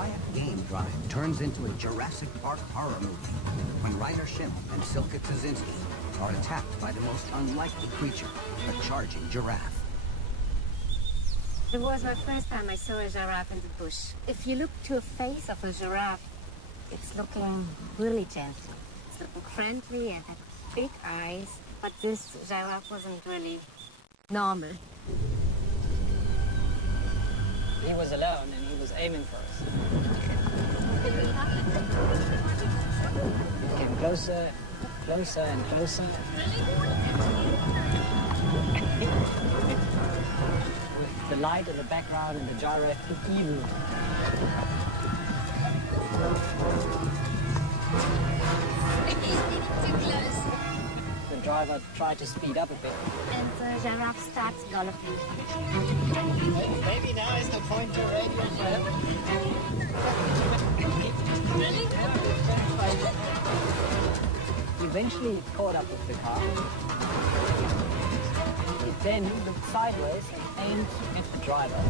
quiet game drive turns into a Jurassic Park horror movie when Ryder Schimmel and Silke Kaczynski are attacked by the most unlikely creature, a charging giraffe. It was my first time I saw a giraffe in the bush. If you look to a face of a giraffe, it's looking really gentle. It's looking friendly and had big eyes, but this giraffe wasn't really normal. He was alone and he was aiming for us. He came closer, closer and closer. With the light in the background and the giraffe took even. The driver tried to speed up a bit. And the giraffe starts galloping. Maybe now is the point to radio Eventually it caught up with the car. It then looked sideways and aimed at the driver.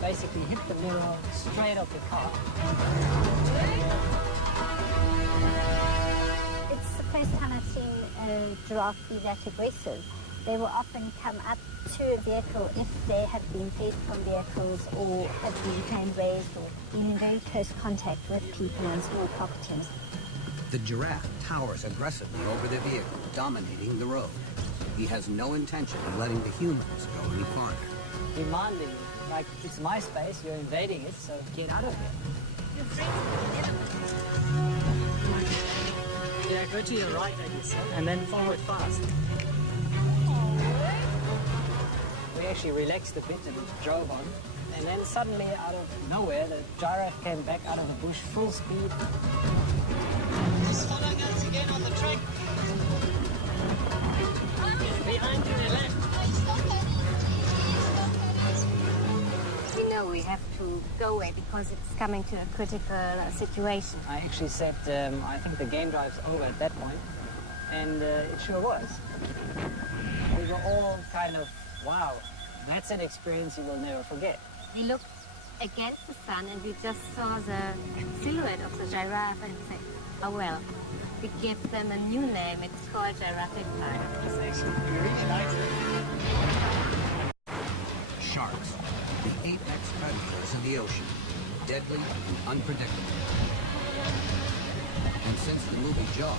Basically hit the mirror straight off the car. It's the first time I've seen a giraffe be that aggressive. They will often come up to a vehicle if they have been fed from vehicles or have been hand raised or been in very close contact with people on small properties. The giraffe towers aggressively over the vehicle, dominating the road. He has no intention of letting the humans go any farther. Demanding, like, it's my space, you're invading it, so get out of here. Yeah, go to your right, I guess, and then forward fast. We actually relaxed a bit and drove on. And then suddenly, out of nowhere, the giraffe came back out of the bush full speed. He's following us again on the track. Behind to the left. We know we have to go away because it's coming to a critical situation. I actually said, I think the game drive's over at that point. And it sure was. We were all kind of, wow, that's an experience you will never forget. We looked against the sun and we just saw the silhouette of the giraffe and said, oh well, we give them a new name, it's called Jurassic Park. We really liked it. Sharks, the apex predators of the ocean, deadly and unpredictable. And since the movie Jaws,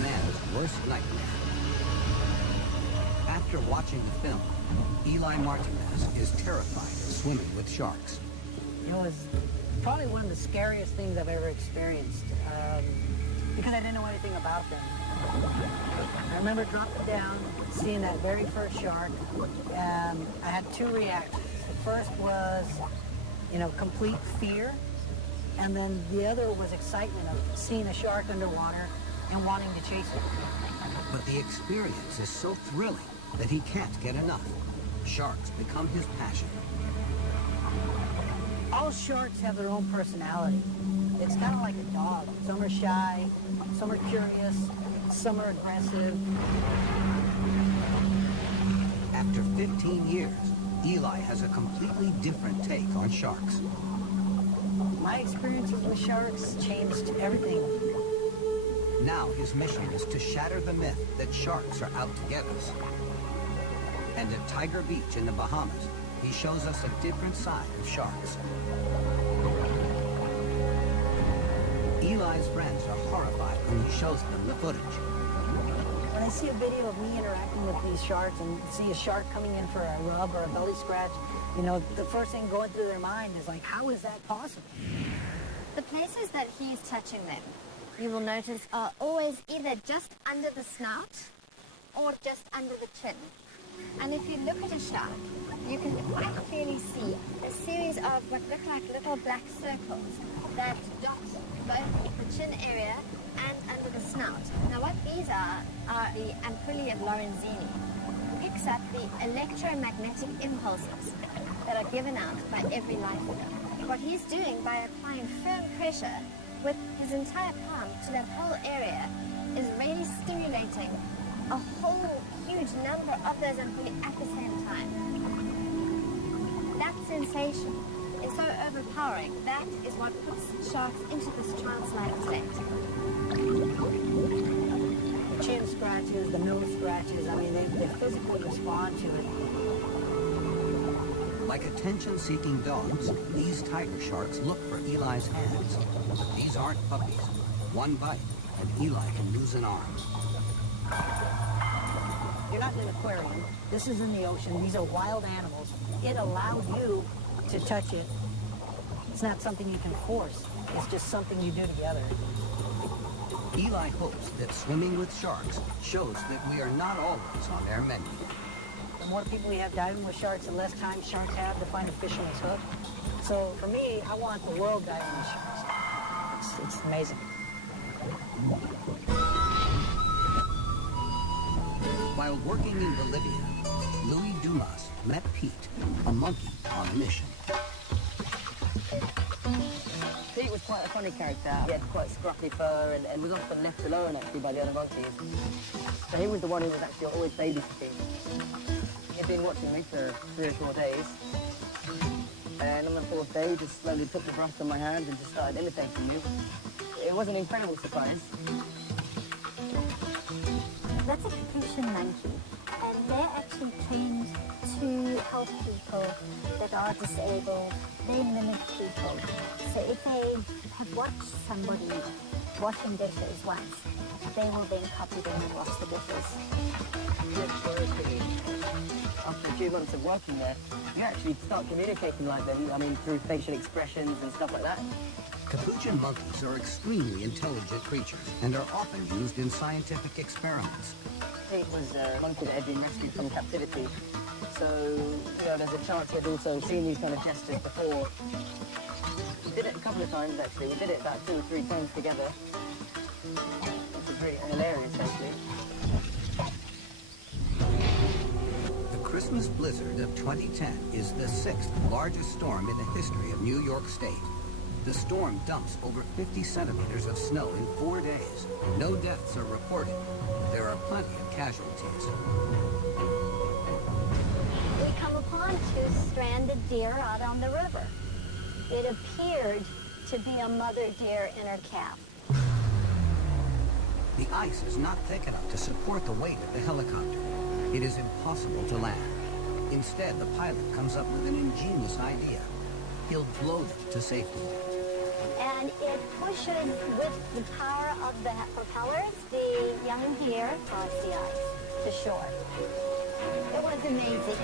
man's worst nightmare. After watching the film, Eli Martinez is terrified of swimming with sharks. It was probably one of the scariest things I've ever experienced because I didn't know anything about them. I remember dropping down, seeing that very first shark. I had two reactions. The first was, complete fear, and then the other was excitement of seeing a shark underwater and wanting to chase it. But the experience is so thrilling that he can't get enough. Sharks become his passion. All sharks have their own personality. It's kind of like a dog. Some are shy, some are curious, some are aggressive. After 15 years, Eli has a completely different take on sharks. My experiences with sharks changed everything. Now his mission is to shatter the myth that sharks are out to get us. And at Tiger Beach in the Bahamas, he shows us a different side of sharks. Eli's friends are horrified when he shows them the footage. When I see a video of me interacting with these sharks and see a shark coming in for a rub or a belly scratch, the first thing going through their mind is like, how is that possible? The places that he's touching them, you will notice, are always either just under the snout or just under the chin. And if you look at a shark, you can quite clearly see a series of what look like little black circles that dot both the chin area and under the snout. Now what these are the ampullae of Lorenzini. It picks up the electromagnetic impulses that are given out by every life form. What he's doing by applying firm pressure with his entire palm to that whole area is really stimulating a whole huge number of those ampullae at the same time. That sensation is so overpowering. That is what puts sharks into this trance-like state. The chin scratches, the nose scratches, I mean, they physically respond to it. Like attention-seeking dogs, these tiger sharks look for Eli's hands. But these aren't puppies. One bite, and Eli can lose an arm. You're not in an aquarium. This is in the ocean. These are wild animals. It allows you to touch it. It's not something you can force. It's just something you do together. Eli hopes that swimming with sharks shows that we are not always on their menu. The more people we have diving with sharks, the less time sharks have to find a fisherman's hook. So for me, I want the world diving with sharks. It's amazing. While working in Bolivia, Louis Dumas met Pete, a monkey on a mission. Pete was quite a funny character. He had quite scruffy fur and was often left alone, actually, by the other monkeys. So he was the one who was actually always babysitting. He'd been watching me for 3 or 4 days. And on the 4th day, he just slowly took the brush from my hand and just started imitating me. It was an incredible surprise. That's a capuchin monkey, and they're actually trained to help people that are disabled. They mimic people. So if they have watched somebody washing dishes once, they will then copy them and wash the dishes. After a few months of working there, you actually start communicating like them, I mean, through facial expressions and stuff like that. Capuchin monkeys are extremely intelligent creatures and are often used in scientific experiments. Pete was a monkey that had been rescued from captivity. So, you know, there's a chance he'd also seen these kind of gestures before. We did it a couple of times, actually. We did it about 2 or 3 times together. Which was really hilarious, actually. The Christmas blizzard of 2010 is the 6th largest storm in the history of New York State. The storm dumps over 50 centimeters of snow in 4 days. No deaths are reported. There are plenty of casualties. We come upon 2 stranded deer out on the river. It appeared to be a mother deer and her calf. The ice is not thick enough to support the weight of the helicopter. It is impossible to land. Instead, the pilot comes up with an ingenious idea. He'll blow them to safety. And it pushes with the power of the propellers the young deer across the ice to shore. It was amazing.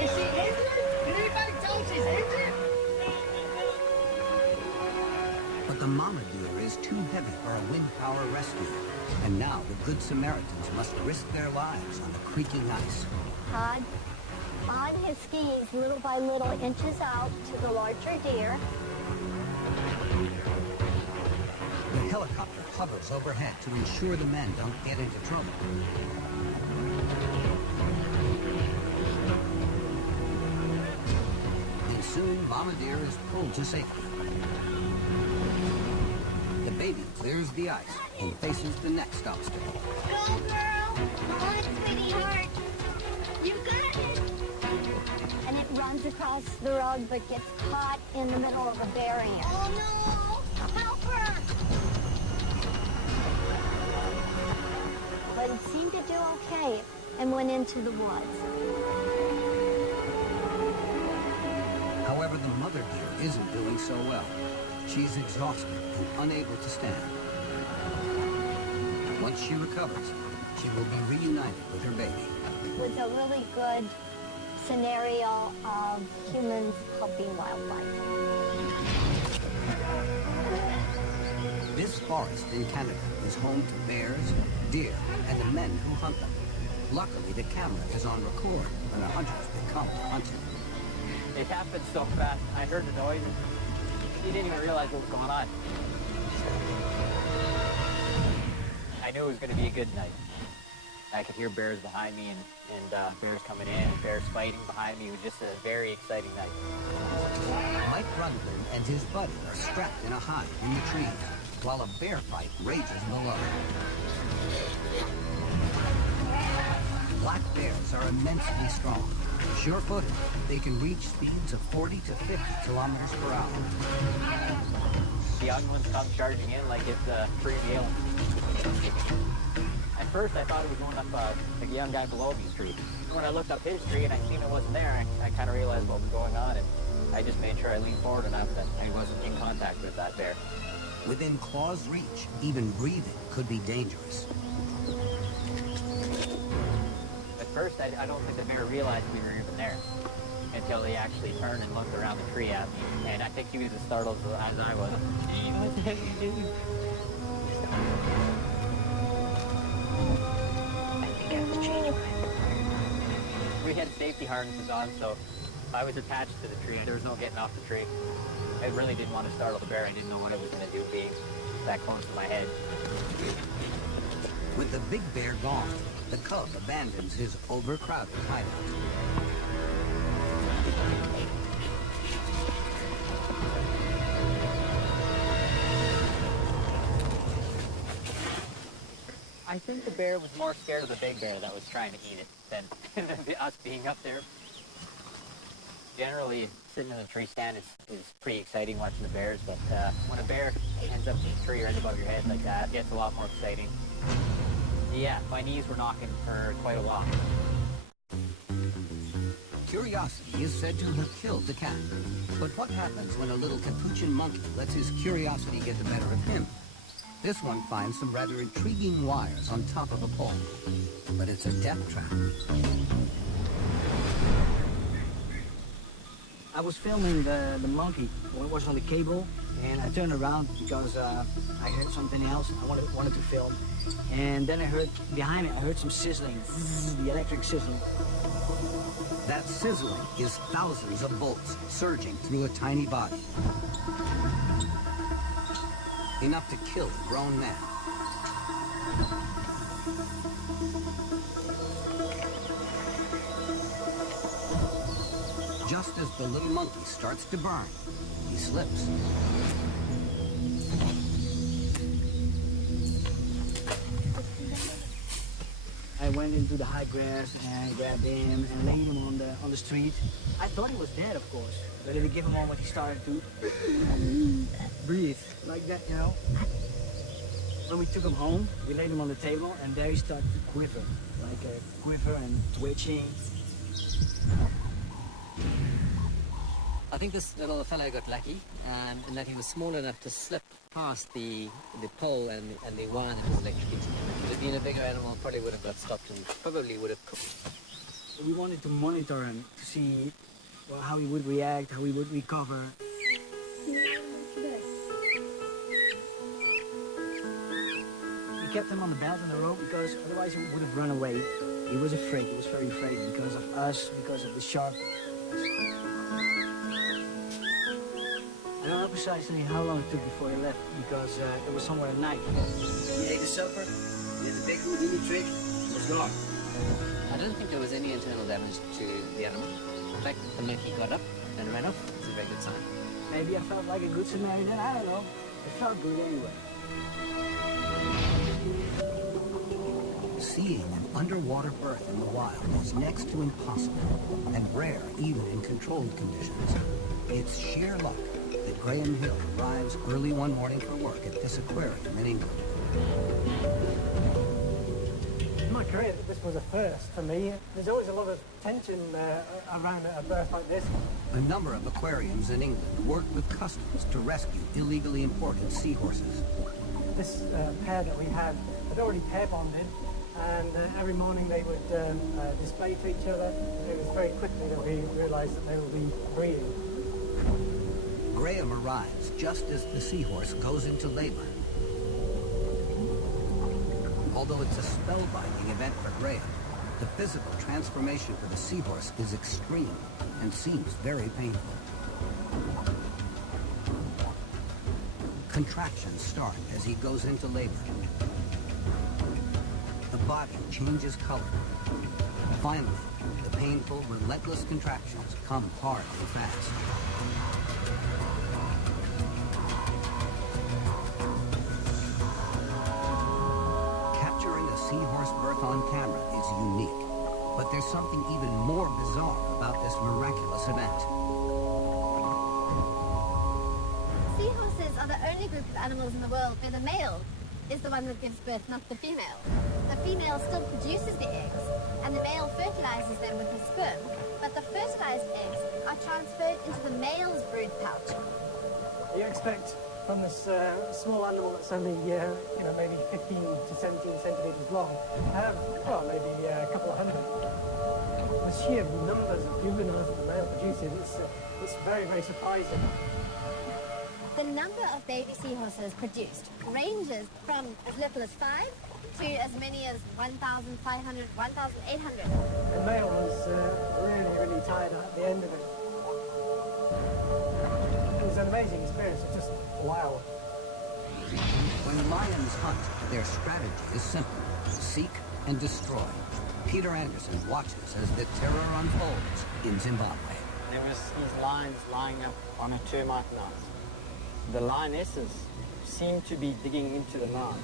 Is she injured? Did anybody tell her she's injured? But the mama deer is too heavy for a wind power rescue. And now the Good Samaritans must risk their lives on the creaking ice. Todd, on his skis, little by little, inches out to the larger deer. The helicopter hovers overhead to ensure the men don't get into trouble. And soon, mama deer is pulled to safety. The baby clears the ice and faces the next obstacle. Go, girl! Come on, sweetheart! You got it! And it runs across the road but gets caught in the middle of a barrier. Oh, no! Help her! But it seemed to do okay and went into the woods. However, the mother deer isn't doing so well. She's exhausted and unable to stand. Once she recovers, she will be reunited with her baby. It was a really good scenario of humans helping wildlife. This forest in Canada is home to bears, deer, and the men who hunt them. Luckily, the camera is on record when the hunters become hunted. It happened so fast. I heard the noise. He didn't even realize what was going on. I knew it was going to be a good night. I could hear bears behind me and bears coming in, bears fighting behind me. It was just a very exciting night. Mike Rundgren and his buddy are strapped in a hive in the trees, while a bear fight rages below. Black bears bears are immensely strong. Sure-footed, they can reach speeds of 40 to 50 kilometers per hour. The young ones come charging in like it's a free meal. At first, I thought it was going up like a young guy below me's tree. When I looked up his tree and I seen it wasn't there, I kind of realized what was going on, and I just made sure I leaned forward enough that I wasn't in contact with that bear. Within claw's reach, even breathing could be dangerous. At first, I don't think the bear realized we were even there until he actually turned and looked around the tree at me. And I think he was as startled as I was. What the heck are you doing? We had safety harnesses on, so I was attached to the tree. There was no getting off the tree. I really didn't want to startle the bear. I didn't know what it was going to do being that close to my head. With the big bear gone, the cub abandons his overcrowded hideout. I think the bear was more scared of the big bear that was trying to eat it than us being up there. Generally, sitting in a tree stand is pretty exciting watching the bears, but when a bear ends up in a tree right above your head like that, it gets a lot more exciting. Yeah, my knees were knocking for quite a while. Curiosity is said to have killed the cat. But what happens when a little capuchin monkey lets his curiosity get the better of him? This one finds some rather intriguing wires on top of a pole. But it's a death trap. I was filming the monkey when it was on the cable, and I turned around because I heard something else I wanted to film. And then I heard, behind me, I heard some sizzling, the electric sizzling. That sizzling is thousands of volts surging through a tiny body. Enough to kill a grown man. Just as the little monkey starts to burn, he slips. I went into the high grass and grabbed him and laid him on the street. I thought he was dead, of course, but then we give him one when he started to breathe like that, you know. When we took him home, we laid him on the table, and there he started to quiver, like a quiver and twitching. I think this little fellow got lucky in that he was small enough to slip past the pole and the wire that was electrocuted. If it had been a bigger animal, probably would have got stopped and probably would have cooked. We wanted to monitor him to see how he would react, how he would recover. We kept him on the belt and the rope because otherwise he would have run away. He was afraid, he was very afraid because of us, because of the shark. I don't know precisely how long it took before he left because it was somewhere at night. He ate the supper, did the big Houdini trick, was gone. I don't think there was any internal damage to the animal. In fact, the monkey got up and ran off. It's a very good sign. Maybe I felt like a good Samaritan, I don't know. It felt good anyway. Seeing an underwater birth in the wild is next to impossible and rare even in controlled conditions. It's sheer luck that Graham Hill arrives early one morning for work at this aquarium in England. In my career, this was a first for me. There's always a lot of tension around a birth like this. A number of aquariums in England work with customs to rescue illegally imported seahorses. This pair that we had already pair bonded, and every morning they would display to each other. It was very quickly that we realized that they would be breeding. Graham arrives just as the seahorse goes into labor. Although it's a spellbinding event for Graham, the physical transformation for the seahorse is extreme and seems very painful. Contractions start as he goes into labor. The body changes color. Finally, the painful, relentless contractions come hard and fast. Capturing a seahorse birth on camera is unique, But there's something even more bizarre about this miraculous event. Seahorses are the only group of animals in the world where the male is the one that gives birth, not the female. The female still produces the eggs, and the male fertilizes them with his sperm, but the fertilized eggs are transferred into the male's brood pouch. You expect from this small animal that's only, maybe 15 to 17 centimeters long, to have, well, maybe a couple of hundred. The sheer numbers of juveniles that the male produces, it's very, very surprising. The number of baby seahorses produced ranges from as little as 5 to as many as 1,500, 1,800. The male was really, really tired at the end of it. It was an amazing experience. It's just wow. When lions hunt, their strategy is simple: seek and destroy. Peter Anderson watches as the terror unfolds in Zimbabwe. There was these lions lying up on a termite mound. The lionesses seemed to be digging into the mound.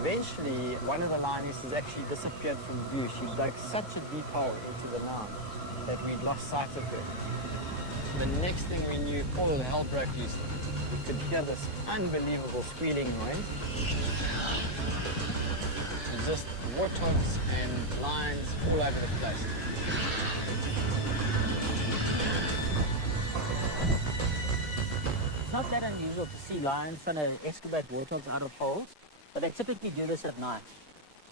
Eventually, one of the lionesses actually disappeared from view. She dug such a deep hole into the mound that we'd lost sight of her. The next thing we knew, all the hell broke loose. We could hear this unbelievable squealing noise. It was just warthogs and lions all over the place. It's not that unusual to see lions trying to excavate warthogs out of holes, but they typically do this at night.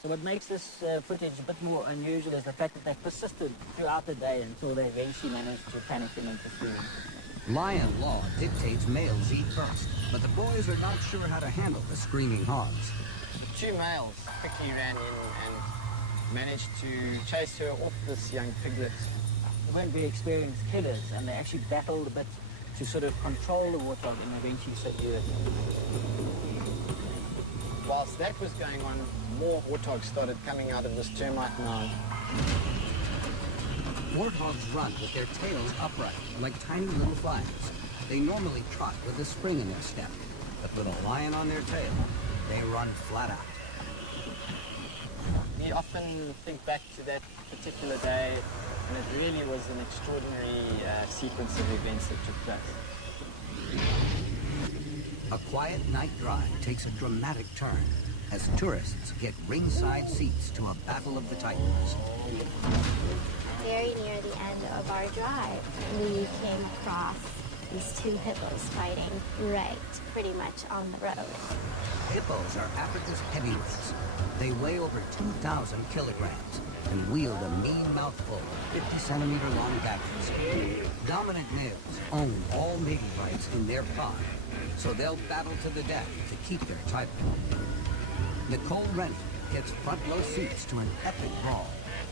So what makes this footage a bit more unusual is the fact that they persisted throughout the day until they eventually managed to panic them into food. Lion law dictates males eat first, but the boys are not sure how to handle the screaming hogs. The two males quickly ran in and managed to chase her off this young piglet. They weren't very experienced killers, and they actually battled a bit to sort of control the warthog and eventually subdue it. Whilst that was going on, more warthogs started coming out of this termite mound. Warthogs run with their tails upright, like tiny little flags. They normally trot with a spring in their step, but with a lion on their tail, they run flat out. We often think back to that particular day, and it really was an extraordinary sequence of events that took place. A quiet night drive takes a dramatic turn as tourists get ringside seats to a battle of the titans. Very near the end of our drive, we came across these two hippos fighting right pretty much on the road. Hippos are Africa's heavyweights. They weigh over 2,000 kilograms and wield a mean mouthful of 50-centimeter long badgers. Dominant males own all mating rights in their pod, so they'll battle to the death to keep their title. Nicole Rennie gets front row seats to an epic brawl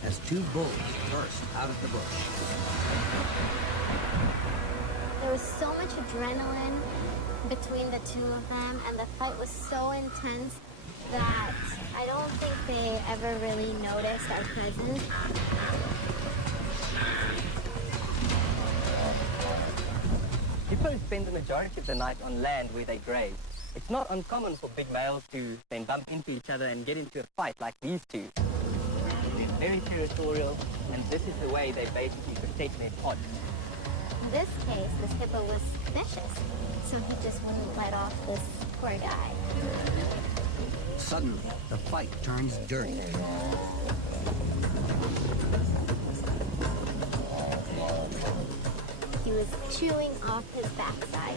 as two bulls burst out of the bush. There was so much adrenaline between the two of them, and the fight was so intense that I don't think they ever really noticed our presence. Hippos spend the majority of the night on land where they graze. It's not uncommon for big males to then bump into each other and get into a fight like these two. They're very territorial, and this is the way they basically protect their pod. In this case, this hippo was vicious, so he just wouldn't let off this poor guy. Suddenly, the fight turns dirty. He was chewing off his backside.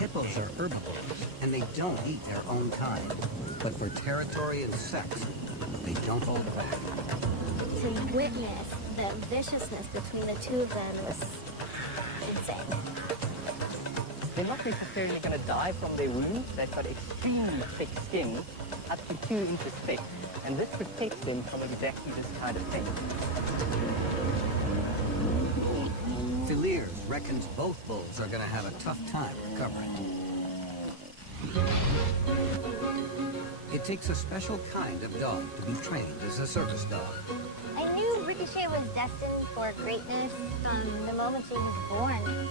Hippos are herbivores, and they don't eat their own kind. But for territory and sex, they don't hold back. To witness the viciousness between the two of them was insane. They're not necessarily going to die from their wounds. They've got extremely thick skin, up to 2 inches thick, and this protects them from exactly this kind of thing. Villiers reckons both bulls are going to have a tough time recovering. It takes a special kind of dog to be trained as a service dog. I knew Ricochet was destined for greatness from the moment she was born.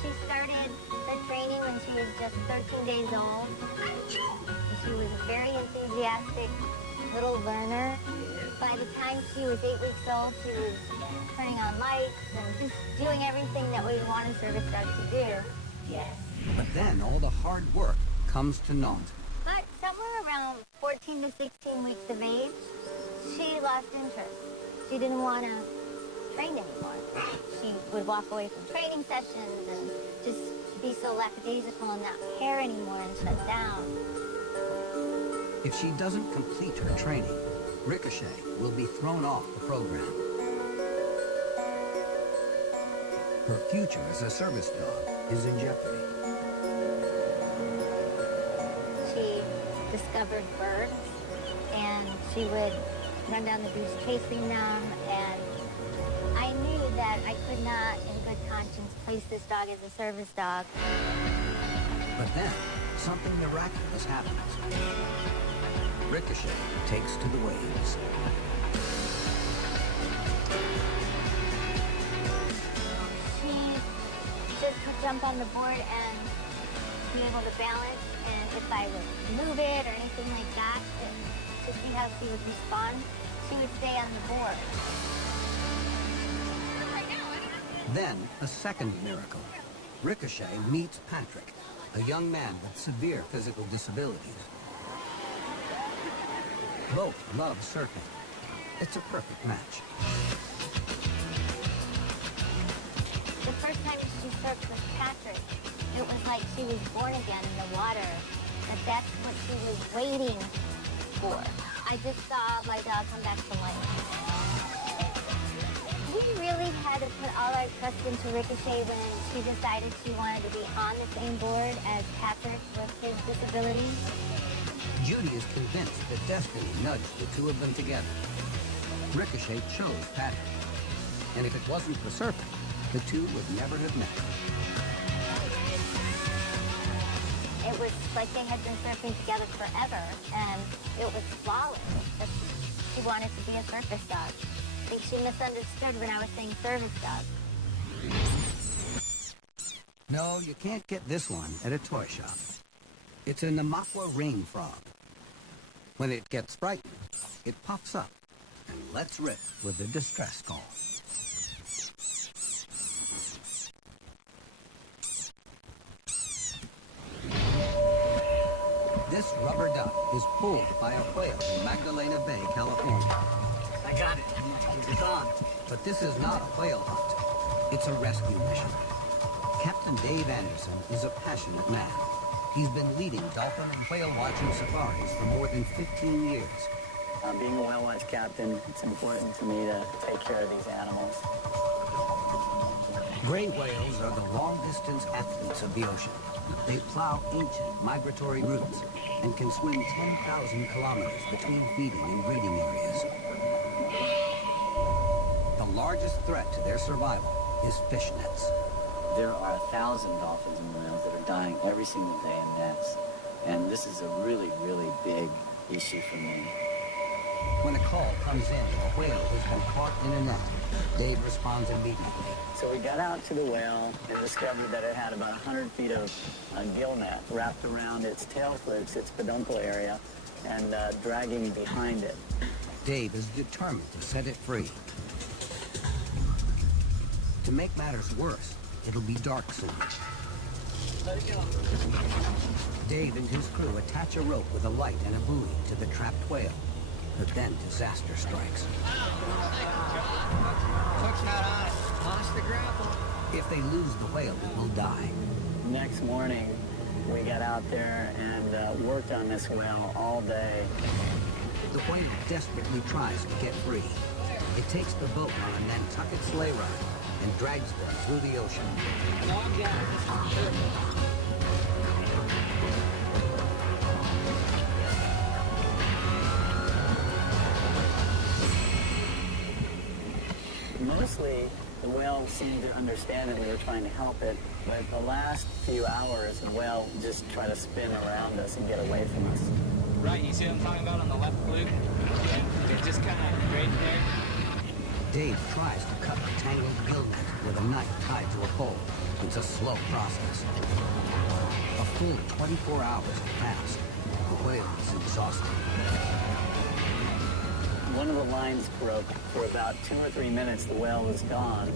She started the training when she was just 13 days old. She was very enthusiastic little learner. By the time she was 8 weeks old, she was turning on lights and just doing everything that we want a service dog to do. Yes. But then all the hard work comes to naught. But somewhere around 14 to 16 weeks of age, she lost interest. She didn't want to train anymore. She would walk away from training sessions and just be so lackadaisical and not care anymore and shut down. If she doesn't complete her training, Ricochet will be thrown off the program. Her future as a service dog is in jeopardy. She discovered birds, and she would run down the beach chasing them, and I knew that I could not, in good conscience, place this dog as a service dog. But then, something miraculous happens. Ricochet takes to the waves. She just would jump on the board and be able to balance, and if I would move it or anything like that, to see how she would respond, she would stay on the board. Then, a second miracle. Ricochet meets Patrick, a young man with severe physical disabilities. Both love surfing. It's a perfect match. The first time she surfed with Patrick, it was like she was born again in the water. That that's what she was waiting for. I just saw my dog come back to life. We really had to put all our trust into Ricochet when she decided she wanted to be on the same board as Patrick with his disability. Judy is convinced that destiny nudged the two of them together. Ricochet chose Patrick. And if it wasn't for surfing, the two would never have met. It was like they had been surfing together forever, and it was flawless. She wanted to be a circus dog. I think she misunderstood when I was saying service dog. No, you can't get this one at a toy shop. It's a Namakwa rain frog. When it gets frightened, it puffs up and lets rip with a distress call. This rubber duck is pulled by a whale in Magdalena Bay, California. I got it. It's on, but this is not a whale hunt. It's a rescue mission. Captain Dave Anderson is a passionate man. He's been leading dolphin and whale watching safaris for more than 15 years. Being a whale watch captain, it's important to me to take care of these animals. Gray whales are the long-distance athletes of the ocean. They plow ancient migratory routes and can swim 10,000 kilometers between feeding and breeding areas. The largest threat to their survival is fish nets. There are 1,000 dolphins and whales that are dying every single day in nets. And this is a really, really big issue for me. When a call comes in, a whale has been caught in a net. Dave responds immediately. So we got out to the whale and discovered that it had about 100 feet of gill net wrapped around its tail flukes, its peduncle area, and dragging behind it. Dave is determined to set it free. To make matters worse, it'll be dark soon. Let it go. Dave and his crew attach a rope with a light and a buoy to the trapped whale. But then disaster strikes. Hook's not on it. Lost the grapple. If they lose the whale, it will die. Next morning, we got out there and worked on this whale all day. The whale desperately tries to get free. It takes the boat on a Nantucket sleigh ride and drags them through the ocean. Dog got it. Mostly, the whale seemed to understand that we were trying to help it, but the last few hours, the whale just tried to spin around us and get away from us. Right, you see what I'm talking about on the left fluke? It just kind of right there. Dave tries to cut the tangled gill net with a knife tied to a pole. It's a slow process. A full 24 hours have passed. The whale is exhausted. one of the lines broke. For about 2 or 3 minutes, the whale was gone.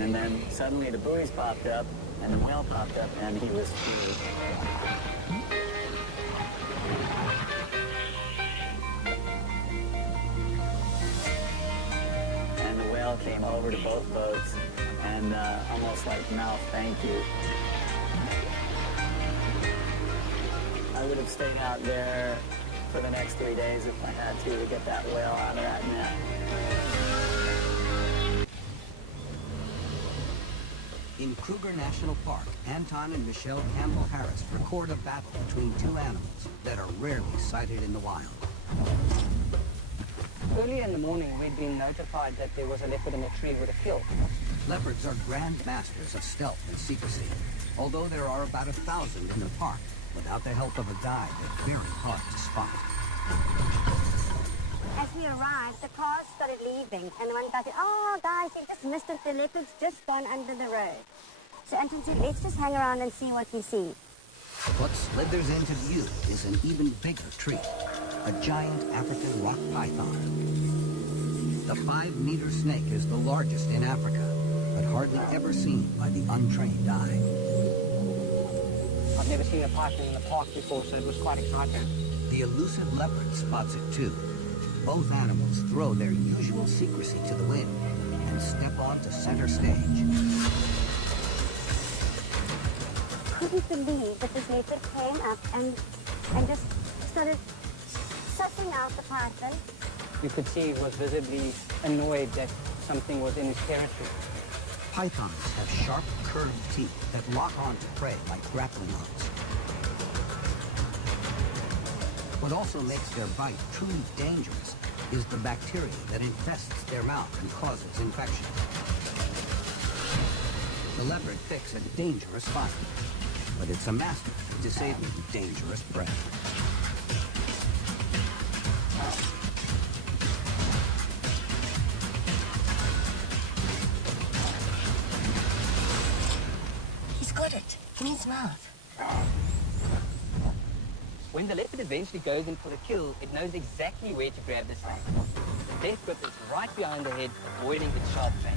And then suddenly the buoys popped up, and the whale popped up, and he was free. And the whale came over to both boats and almost like mouth, thank you. I would have stayed out there for the next 3 days if I had to get that whale out of that net. In Kruger National Park, Anton and Michelle Campbell Harris record a battle between two animals that are rarely sighted in the wild. Early in the morning, we'd been notified that there was a leopard in a tree with a kill. Leopards are grand masters of stealth and secrecy. Although there are about 1,000 in the park, without the help of a guide, they're very hard to spot. As we arrived, the cars started leaving, and one guy said, "Oh, guys, you just missed it. The leopard's just gone under the road." So Anton said, "Let's just hang around and see what we see." What slithers into view is an even bigger treat, a giant African rock python. The 5-meter snake is the largest in Africa, but hardly ever seen by the untrained eye. I've never seen a python in the park before, so it was quite exciting. The elusive leopard spots it too. Both animals throw their usual secrecy to the wind and step onto center stage. Couldn't believe that this leopard came up and just started sucking out the python. You could see he was visibly annoyed that something was in his territory. Pythons have sharp, curved teeth that lock onto prey like grappling hooks. What also makes their bite truly dangerous is the bacteria that infests their mouth and causes infection. The leopard picks a dangerous fight, but it's a master of disabling dangerous prey. He's got it in his mouth. When the leopard eventually goes in for the kill, it knows exactly where to grab the snake. The death grip is right behind the head, avoiding its sharp fangs.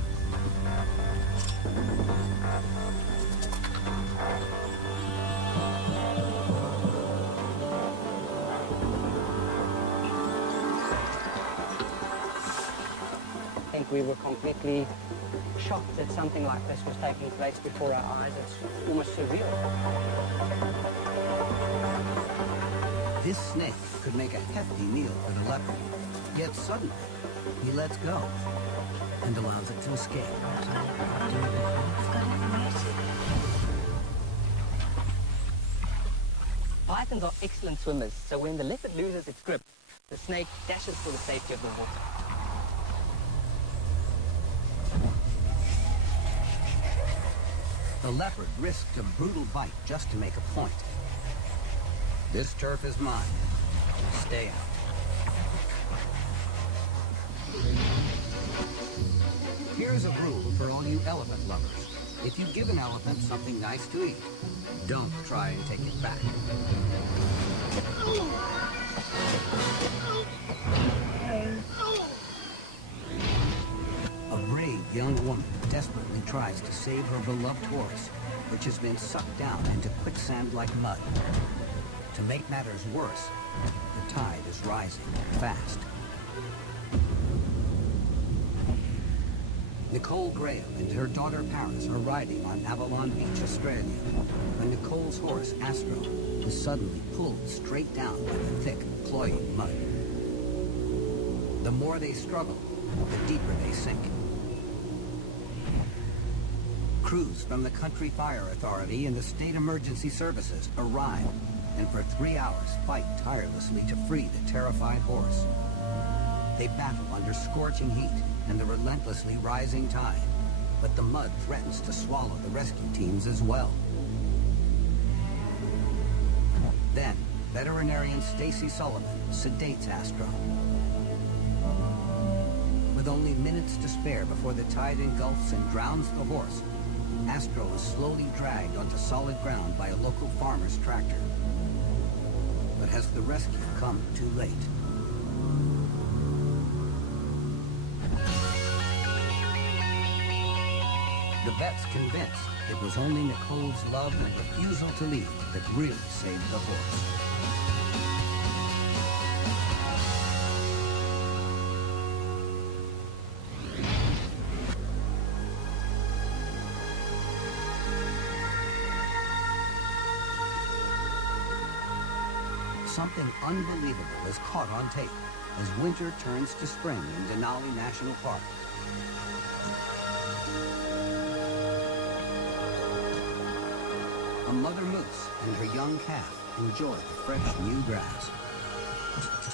I think we were completely shocked that something like this was taking place before our eyes. It's almost surreal. This snake could make a hefty meal for the leopard, yet suddenly he lets go and allows it to escape. Pythons are excellent swimmers, so when the leopard loses its grip, the snake dashes for the safety of the water. The leopard risked a brutal bite just to make a point. This turf is mine. Stay out. Here's a rule for all you elephant lovers. If you give an elephant something nice to eat, don't try and take it back. A brave young woman desperately tries to save her beloved horse, which has been sucked down into quicksand-like mud. To make matters worse, the tide is rising fast. Nicole Graham and her daughter Paris are riding on Avalon Beach, Australia, when Nicole's horse, Astro, is suddenly pulled straight down by the thick, cloying mud. The more they struggle, the deeper they sink. Crews from the Country Fire Authority and the State Emergency Services arrive and for 3 hours fight tirelessly to free the terrified horse. They battle under scorching heat and the relentlessly rising tide, but the mud threatens to swallow the rescue teams as well. Then, veterinarian Stacy Sullivan sedates Astro. With only minutes to spare before the tide engulfs and drowns the horse, Astro is slowly dragged onto solid ground by a local farmer's tractor. But has the rescue come too late? The vet's convinced it was only Nicole's love and refusal to leave that really saved the horse. Something unbelievable is caught on tape as winter turns to spring in Denali National Park. A mother moose and her young calf enjoy the fresh new grass.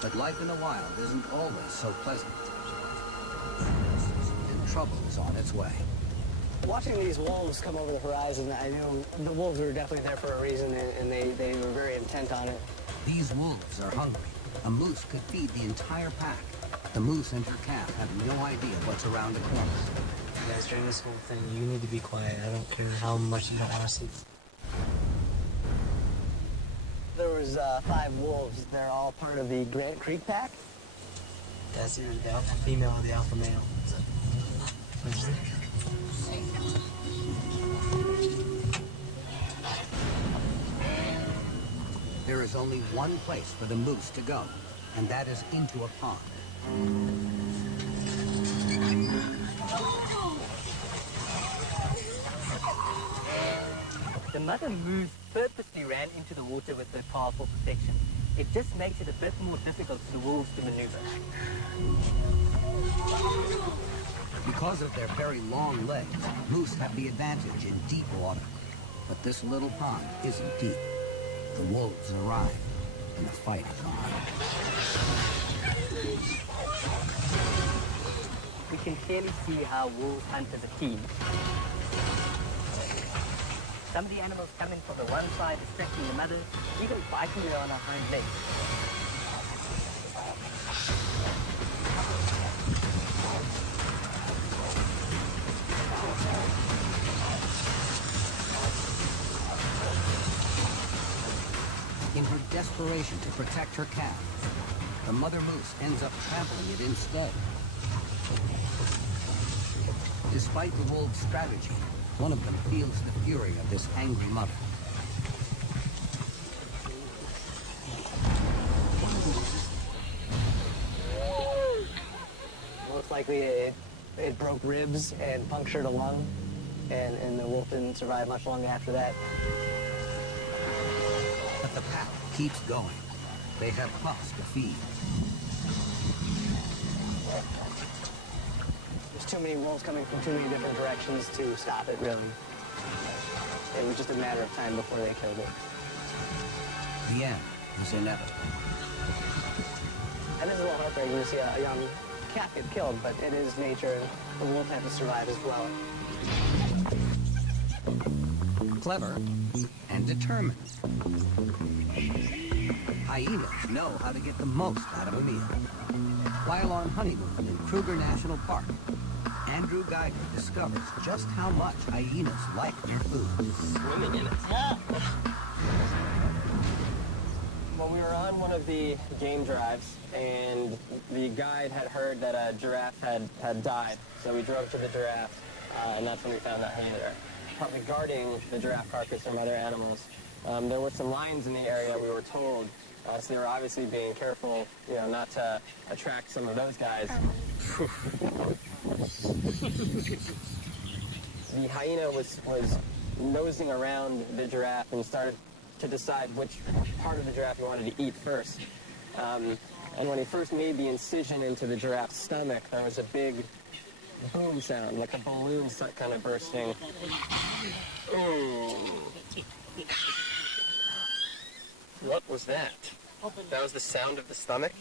But life in the wild isn't always so pleasant. And trouble is on its way. Watching these wolves come over the horizon, I knew the wolves were definitely there for a reason, and they were very intent on it. These wolves are hungry. A moose could feed the entire pack. The moose and her calf have no idea what's around the corner. Guys, during this whole thing, you need to be quiet. I don't care how much you don't want to see. There was 5 wolves. They're all part of the Grant Creek pack. That's either the alpha female or the alpha male. There is only one place for the moose to go, and that is into a pond. The mother moose purposely ran into the water with her calf for protection. It just makes it a bit more difficult for the wolves to maneuver. Because of their very long legs, moose have the advantage in deep water. But this little pond isn't deep. The wolves arrive, and the fight is on. We can clearly see how wolves hunt as a team. Some of the animals come in from the one side, distracting the mother, even biting her on her hind legs. In her desperation to protect her calf, the mother moose ends up trampling it instead. Despite the wolves' strategy, one of them feels the fury of this angry mother. Most likely it broke ribs and punctured a lung, and the wolf didn't survive much longer after that. But the pack keeps going. They have pups to feed. There's too many wolves coming from too many different directions to stop it, really. It was just a matter of time before they killed it. The end is inevitable. And it's a little heartbreaking to see a young calf get killed, but it is nature. The wolf had to survive as well. Clever and determined. Hyenas know how to get the most out of a meal. While on honeymoon in Kruger National Park, Andrew Geiger discovers just how much hyenas like their food. Swimming in it. Well, we were on one of the game drives, and the guide had heard that a giraffe had died. So we drove to the giraffe, and that's when we found that hyena there. Probably guarding the giraffe carcass from other animals. There were some lions in the area, we were told, so they were obviously being careful, you know, not to attract some of those guys. The hyena was nosing around the giraffe and started to decide which part of the giraffe he wanted to eat first. And when he first made the incision into the giraffe's stomach, there was a big boom sound, like a balloon kind of bursting. What was that? That was the sound of the stomach?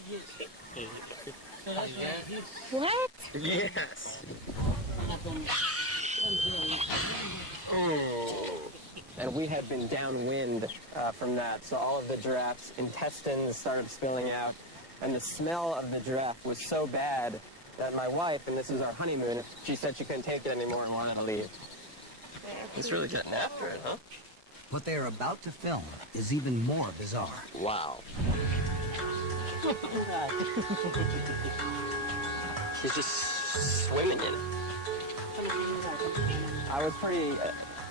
What? Yes. And we had been downwind from that, so all of the giraffe's intestines started spilling out, and the smell of the giraffe was so bad that my wife, and this is our honeymoon, she said she couldn't take it anymore and wanted to leave. It's really getting after it, huh? What they are about to film is even more bizarre. Wow. She's just swimming in it. I was pretty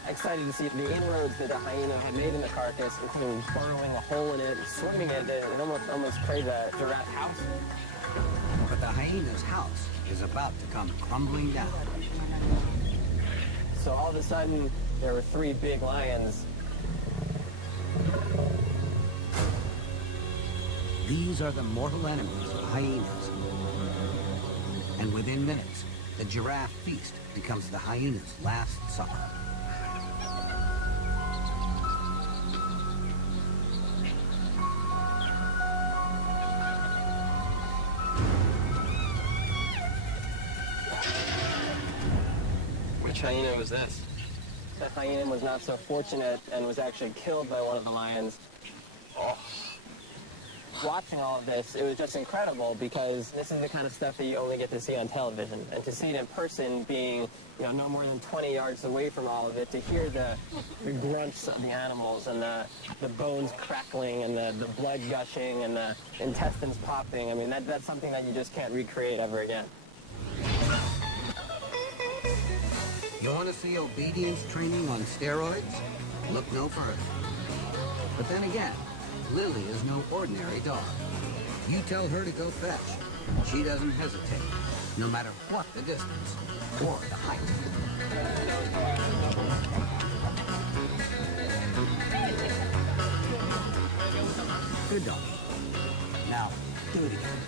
excited to see the inroads that the hyena had made in the carcass, including burrowing a hole in it, swimming in it. It almost created a giraffe house. But the hyena's house is about to come crumbling down. So all of a sudden, there were 3 big lions. These are the mortal enemies of hyenas. And within minutes, the giraffe feast becomes the hyena's last supper. Which hyena was this? The hyena was not so fortunate and was actually killed by one of the lions. Oh. Watching all of this, it was just incredible because this is the kind of stuff that you only get to see on television. And to see it in person, being no more than 20 yards away from all of it, to hear the grunts of the animals and the bones crackling and the blood gushing and the intestines popping, I mean, that's something that you just can't recreate ever again. You want to see obedience training on steroids? Look no further. But then again, Lily is no ordinary dog. You tell her to go fetch, she doesn't hesitate, no matter what the distance or the height. Good dog. Now, do it again.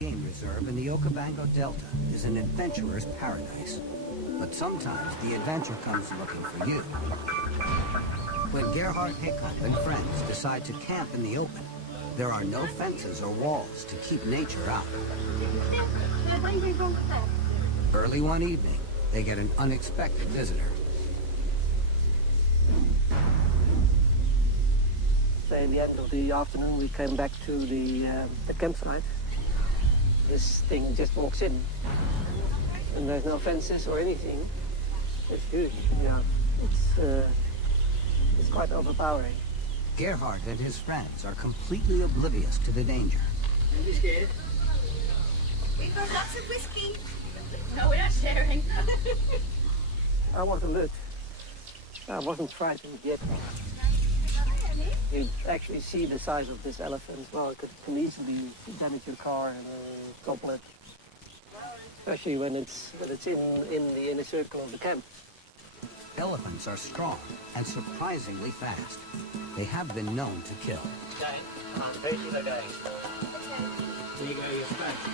Game reserve in the Okavango Delta is an adventurer's paradise. But sometimes the adventure comes looking for you. When Gerhard Hickhoff and friends decide to camp in the open, there are no fences or walls to keep nature out. Early one evening, they get an unexpected visitor. So at the end of the afternoon, we came back to the campsite. This thing just walks in, and there's no fences or anything. It's huge. Yeah, it's quite overpowering. Gerhard and his friends are completely oblivious to the danger. Are you scared? We've got lots of whiskey. No, we're not sharing. I was alert. I wasn't frightened yet. You actually see the size of this elephant as well. It can easily damage your car and topple it. Especially when it's in the inner circle of the camp. Elephants are strong and surprisingly fast. They have been known to kill. Going. Come on, both of you are going. There you go, you're smashed.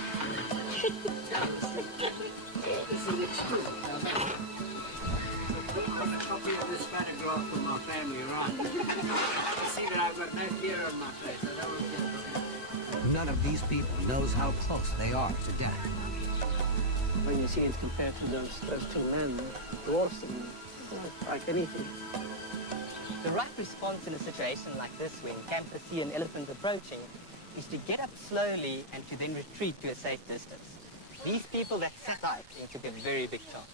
This is exquisite. I've got a copy of this photograph from my family around. You see that I've got no fear on my face. I don't want to. None of these people knows how close they are to death. When you see it compared to those 2 men, dwarfs them like anything. The right response in a situation like this, when campers see an elephant approaching, is to get up slowly and to then retreat to a safe distance. These people that sat out took a very big chance.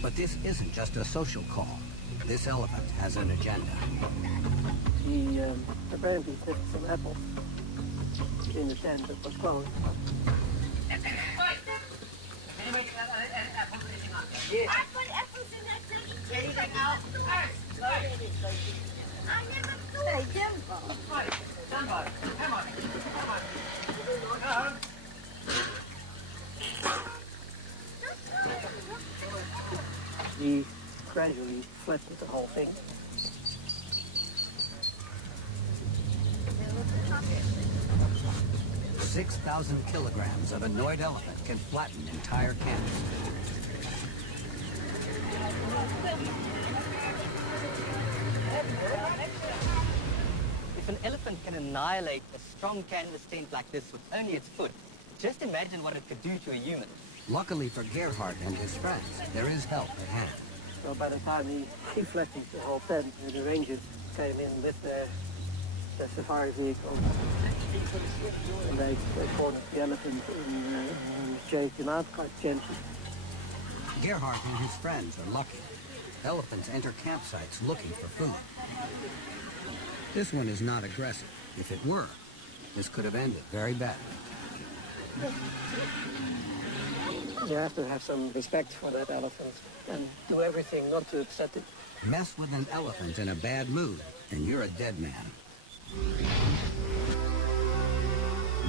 But this isn't just a social call. This elephant has an agenda. He apparently took some apples in the tent that was closed. Yes. I put apples in that tent. Anything else? I never thought. Hey, Jimbo. Right, Jimbo, come on. Come on. He gradually flattened the whole thing. – 6,000 kilograms of annoyed elephant can flatten entire camps. If an elephant can annihilate a strong canvas tent like this with only its foot, just imagine what it could do to a human. Luckily for Gerhard and his friends, there is help at hand. So by the time he flattened the whole tent, the rangers came in with their safari vehicle. And they cornered the elephant and chased him out quite gently. Gerhard and his friends are lucky. Elephants enter campsites looking for food. This one is not aggressive. If it were, this could have ended very badly. You have to have some respect for that elephant and do everything not to upset it. Mess with an elephant in a bad mood, and you're a dead man.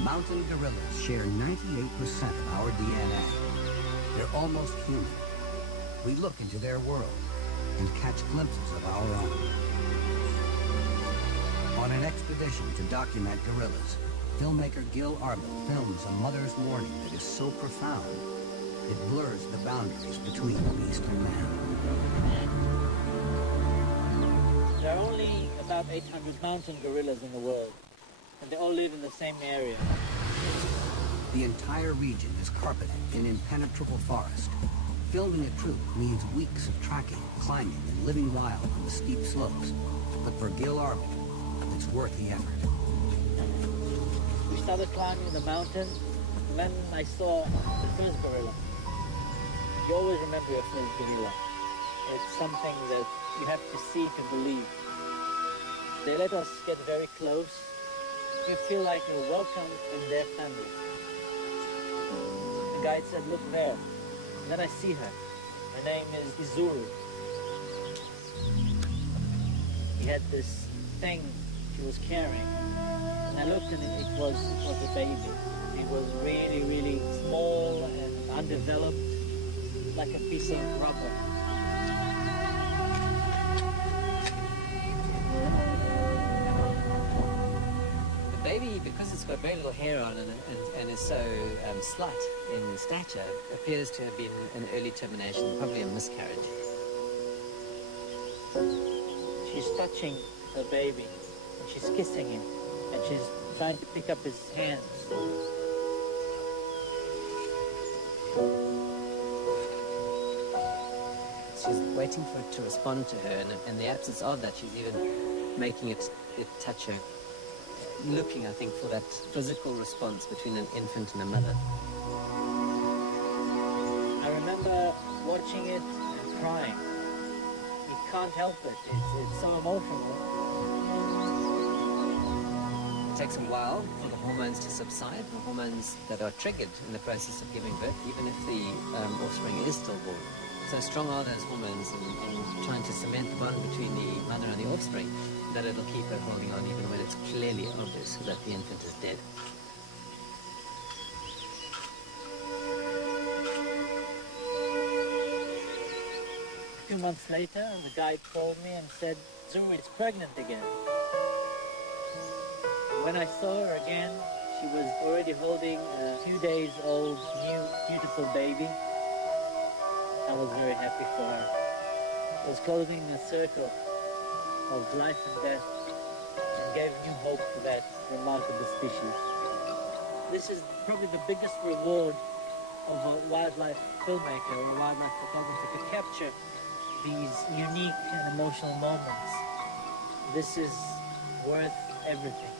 Mountain gorillas share 98% of our DNA. They're almost human. We look into their world and catch glimpses of our own. On an expedition to document gorillas, filmmaker Gil Arbel films a mother's warning that is so profound, it blurs the boundaries between beast and man. There are only about 800 mountain gorillas in the world, and they all live in the same area. The entire region is carpeted in impenetrable forest. Filming a troop means weeks of tracking, climbing, and living wild on the steep slopes. But for Gil Arbel, it's worth the effort. We started climbing the mountain, and then I saw the first gorilla. You always remember your first gorilla. It's something that you have to see to believe. They let us get very close. You feel like you're welcome in their family. The guide said, look there. And then I see her. Her name is Izuru. He had this thing she was carrying. And I looked and it was a baby. It was really, really small and undeveloped, like a piece of rubber. The baby, because it's got very little hair on and is so slight in stature, appears to have been an early termination, probably a miscarriage. She's touching her baby, and she's kissing him, and she's trying to pick up his hands. She's waiting for it to respond to her, and in the absence of that, she's even making it touch her. Looking, I think, for that physical response between an infant and a mother. I remember watching it and crying. You can't help it. It's so emotional. It takes a while for the hormones to subside, the hormones that are triggered in the process of giving birth, even if the offspring is stillborn. So strong are those hormones in trying to cement the bond between the mother and the offspring that it'll keep her holding on even when it's clearly obvious that the infant is dead. A few months later, the guide called me and said, Zuru is pregnant again. When I saw her again, she was already holding a few days old, new, beautiful baby. I was very happy for her. It was closing a circle of life and death and gave new hope to that remarkable species. This is probably the biggest reward of a wildlife filmmaker or a wildlife photographer, to capture these unique and emotional moments. This is worth everything.